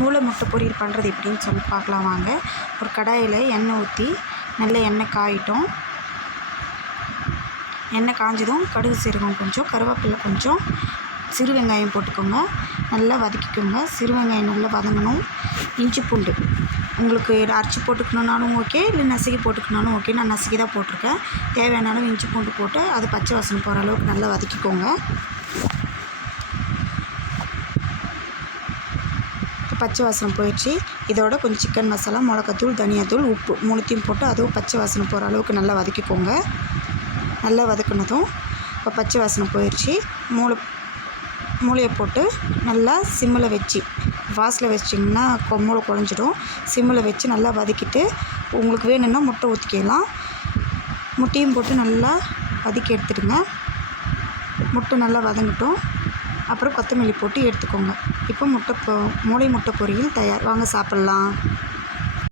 மூளை முட்டை பொரியல் பண்ணுறது எப்படின்னு சொல்லி பார்க்கலாம் வாங்க. ஒரு கடாயில் எண்ணெய் ஊற்றி நல்ல எண்ணெய் காயிட்டும். எண்ணெய் காஞ்சதும் கடுகு சீரகம் கொஞ்சம் கருவேப்பிலை கொஞ்சம் சிறு வெங்காயம் போட்டுக்கோங்க. நல்லா வதக்கிக்கோங்க. சிறு வெங்காயம் நல்லா வதங்கணும். இஞ்சி பூண்டு. உங்களுக்கு அரைச்சி போட்டுக்கணுன்னாலும் ஓகே இல்லை நசுக்கி போட்டுக்கணாலும் ஓகே நான் நசுக்கி தான் போட்டிருக்கேன். தேவையானாலும் இஞ்சி பூண்டு போட்டு அது பச்சை வாசனை போகிற அளவுக்கு நல்லா வதக்கிக்கோங்க. பச்சை வாசனை போயிடுச்சு. இதோட கொஞ்சம் சிக்கன் மசாலா மிளகாத்தூள் தனியாத்தூள் உப்பு மூணுத்தையும் போட்டு அதுவும் பச்சை வாசனை போகிற அளவுக்கு நல்லா வதக்கிக்கோங்க. நல்லா வதக்குனதும் இப்போ பச்சை வாசனை போயிடுச்சு. மூளை மூளையை போட்டு நல்லா சிம்மில் வச்சு வாசில் வச்சிங்கன்னா கொ- மூளை குழஞ்சிடும். சிம்மில் வச்சு நல்லா வதக்கிட்டு உங்களுக்கு வேணும்னா முட்டை ஊற்றிக்கலாம் முட்டையும் போட்டு நல்லா வதக்கி எடுத்துடுங்க. முட்டை நல்லா வதங்கட்டும். அப்புறம் கொத்தமல்லி போட்டு எடுத்துக்கோங்க. இப்போ முட்டை பொ மூளை முட்டை பொரியல் தயார். வாங்க சாப்பிட்லாம்.